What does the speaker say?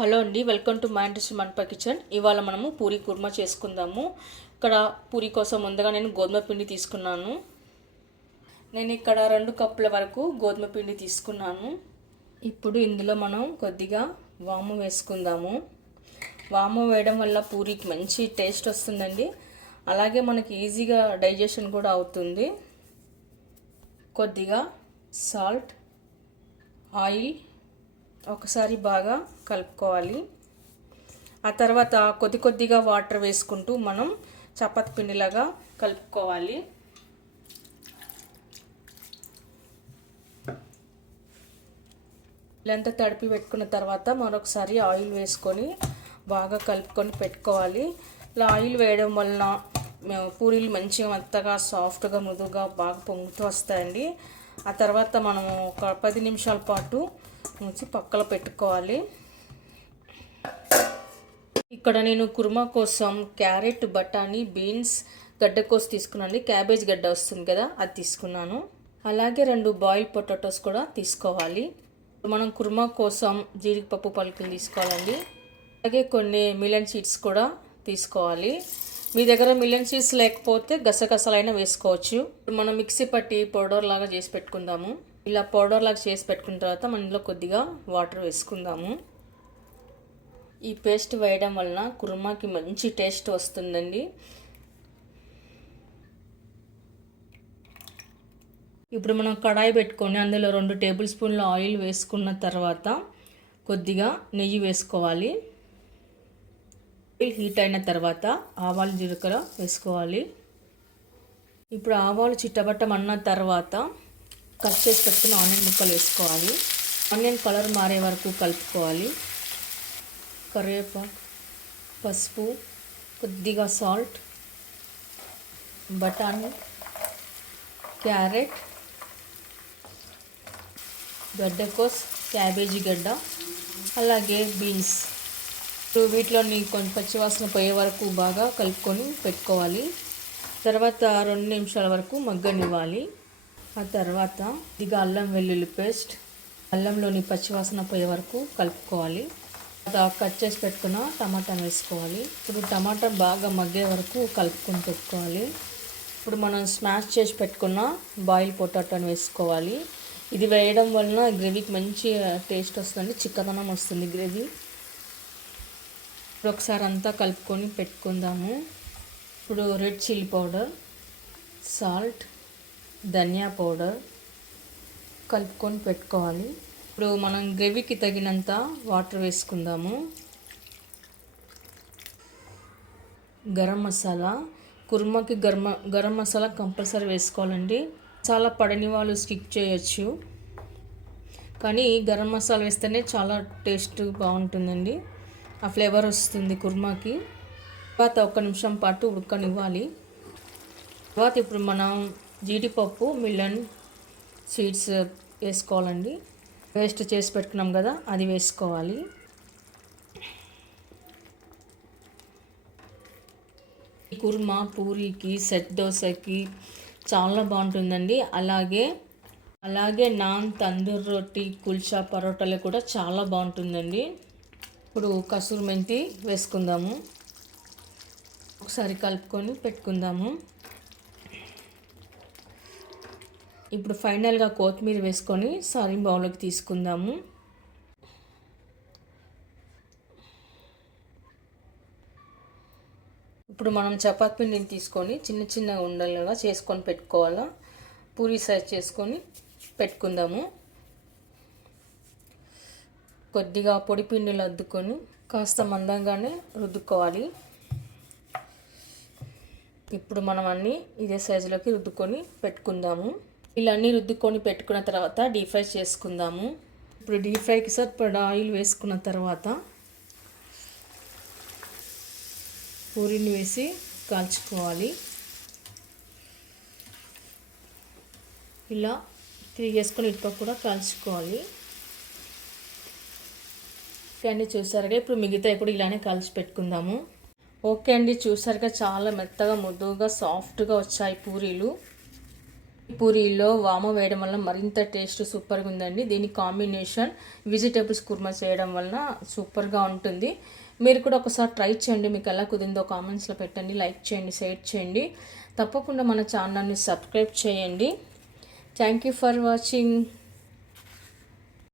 Hello అండి, welcome to my interest మన్పా kitchen. ఇవాళ మనము పూరి కుర్మా చేసుకుందాము. ఇక్కడ పూరి కోసం ముందుగా నేను గోధుమ పిండి తీసుకున్నాను. నేను ఇక్కడ 2 కప్పుల వరకు గోధుమ పిండి తీసుకున్నాను. ఇప్పుడు ఇందులో మనం కొద్దిగా వాము వేసుకుందాము. వాము వేయడం వల్ల పూరికి మంచి టేస్ట్ వస్తుందండి. అలాగే మనకి ఈజీగా డైజెషన్ కూడా అవుతుంది. కొద్దిగా సాల్ట్, ఆయిల్ ఒకసారి బాగా కలుపుకోవాలి. ఆ తర్వాత కొద్దిగా వాటర్ వేసుకుంటూ మనం చపాతీ పిండిలాగా కలుపుకోవాలి. ఇలాంతా తడిపి పెట్టుకున్న తర్వాత మరొకసారి ఆయిల్ వేసుకొని బాగా కలుపుకొని పెట్టుకోవాలి. ఇలా ఆయిల్ వేయడం వలన పూరీలు మంచిగా మెత్తగా సాఫ్ట్గా మృదువుగా బాగా పొంగుతూ వస్తాయండి. ఆ తర్వాత మనము ఒక 10 నిమిషాల పాటు ఉంచి పక్కన పెట్టుకోవాలి. ఇక్కడ నేను కుర్మా కోసం క్యారెట్, బఠానీ, బీన్స్, గడ్డకోసు తీసుకున్నాను. క్యాబేజ్ గడ్డ వస్తుంది కదా, అది తీసుకున్నాను. అలాగే 2 బాయిల్ పొటాటోస్ కూడా తీసుకోవాలి. మనం కుర్మా కోసం జీడిపప్పు పలుకులు తీసుకోవాలండి. అలాగే కొన్ని మిలన్ సీడ్స్ కూడా తీసుకోవాలి. మీ దగ్గర మిలన్ సీడ్స్ లేకపోతే గసగసాలైనా వేసుకోవచ్చు. మనం మిక్సీ పట్టి పౌడర్ లాగా చేసి పెట్టుకుందాము. ఇలా పౌడర్ లాగా చేసి పెట్టుకున్న తర్వాత మనం ఇందులో కొద్దిగా వాటర్ వేసుకుందాము. ఈ పేస్ట్ వేయడం వలన కుర్మాకి మంచి టేస్ట్ వస్తుందండి. ఇప్పుడు మనం కడాయి పెట్టుకొని అందులో 2 టేబుల్ స్పూన్ల ఆయిల్ వేసుకున్న తర్వాత కొద్దిగా నెయ్యి వేసుకోవాలి. ఆయిల్ హీట్ అయిన తర్వాత ఆవాలు, జీలకర్ర వేసుకోవాలి. ఇప్పుడు ఆవాలు చిట్టబట్టమన్న తర్వాత కట్ చేసి పెట్టుకుని ఆనియన్ ముక్కలు వేసుకోవాలి. ఆనియన్ కలర్ మారే వరకు కలుపుకోవాలి. కరివేపాకు, పసుపు, కొద్దిగా సాల్ట్, బఠానీ, క్యారెట్, గడ్డకోస్, క్యాబేజీ గడ్డ, అలాగే బీన్స్. వీటిలోని కొంచెం పచ్చివాసన పోయే వరకు బాగా కలుపుకొని పెట్టుకోవాలి. తర్వాత 2 నిమిషాల వరకు మగ్గనివ్వాలి. ఆ తర్వాత ఇదిగా అల్లం వెల్లుల్లి పేస్ట్, అల్లంలోని పచ్చివాసన పోయే వరకు కలుపుకోవాలి. కట్ చేసి పెట్టుకున్న టమాటా వేసుకోవాలి. ఇప్పుడు టమాటా బాగా మగ్గే వరకు కలుపుకొని పెట్టుకోవాలి. ఇప్పుడు మనం స్మాష్ చేసి పెట్టుకున్న బాయిల్ పొటాటోని వేసుకోవాలి. ఇది వేయడం వలన గ్రేవీకి మంచి టేస్ట్ వస్తుంది, చిక్కదనం వస్తుంది గ్రేవీ. ఇప్పుడు ఒకసారి అంతా కలుపుకొని పెట్టుకుందాము. ఇప్పుడు రెడ్ చిల్లీ పౌడర్, సాల్ట్, ధనియా పౌడర్ కలుపుకొని పెట్టుకోవాలి. ఇప్పుడు మనం గ్రేవీకి తగినంత వాటర్ వేసుకుందాము. గరం మసాలా, కుర్మాకి గరం మసాలా కంపల్సరీ వేసుకోవాలండి. చాలా పడని వాళ్ళు స్కిప్ చేయొచ్చు, కానీ గరం మసాలా వేస్తేనే చాలా టేస్ట్ బాగుంటుందండి. ఆ ఫ్లేవర్ వస్తుంది కుర్మాకి. తర్వాత 1 నిమిషం పాటు ఉడకనివ్వాలి. తర్వాత ఇప్పుడు మనం జీడిపప్పు, మిలన్ సీడ్స్ వేసుకోవాలండి. పేస్ట్ చేసి పెట్టుకున్నాం కదా, అది వేసుకోవాలి. ఈ కుర్మా పూరీకి, సెట్ దోశకి చాలా బాగుంటుందండి. అలాగే నాన్, తందూర్ రోటీ, కుల్చా, పరోటాలు కూడా చాలా బాగుంటుందండి. ఇప్పుడు కసూరి మెంతి వేసుకుందాము. ఒకసారి కలుపుకొని పెట్టుకుందాము. ఇప్పుడు ఫైనల్గా కొత్తిమీర వేసుకొని సర్వింగ్ బౌల్లోకి తీసుకుందాము. ఇప్పుడు మనం చపాతీ పిండిని తీసుకొని చిన్న ఉండలుగా చేసుకొని పెట్టుకోవాలా. పూరీ సైజ్ చేసుకొని పెట్టుకుందాము. కొద్దిగా పొడి పిండిలు అద్దుకొని కాస్త మందంగానే రుద్దుకోవాలి. ఇప్పుడు మనం అన్నీ ఇదే సైజులోకి రుద్దుకొని పెట్టుకుందాము. ఇలా అన్నీ రుద్దుకొని పెట్టుకున్న తర్వాత డీప్ ఫ్రై చేసుకుందాము. ఇప్పుడు డీప్ ఫ్రైకి సరిపడా ఆయిల్ వేసుకున్న తర్వాత పూరీని వేసి కాల్చుకోవాలి. ఇలా తిరిగేసుకొని ఇటుపక్క కూడా కాల్చుకోవాలి. కానీ చూసారుగా ఇప్పుడు మిగతా ఇప్పుడు ఇలానే కాల్చి పెట్టుకుందాము. ఓకే అండి, చూసారుగా చాలా మెత్తగా, మృదువుగా, సాఫ్ట్గా వచ్చాయి పూరీలు. పూరీలో వామ వేయడం వల్ల మరింత టేస్ట్ సూపర్గా ఉందండి. దీని కాంబినేషన్ వెజిటేబుల్స్ కుర్మా చేయడం వలన సూపర్గా ఉంటుంది. మీరు కూడా ఒకసారి ట్రై చేయండి. మీకు ఎలా కుదిరిందో కామెంట్స్లో పెట్టండి. లైక్ చేయండి, షేర్ చేయండి. తప్పకుండా మన ఛానల్ని సబ్స్క్రైబ్ చేయండి. Thank you for watching.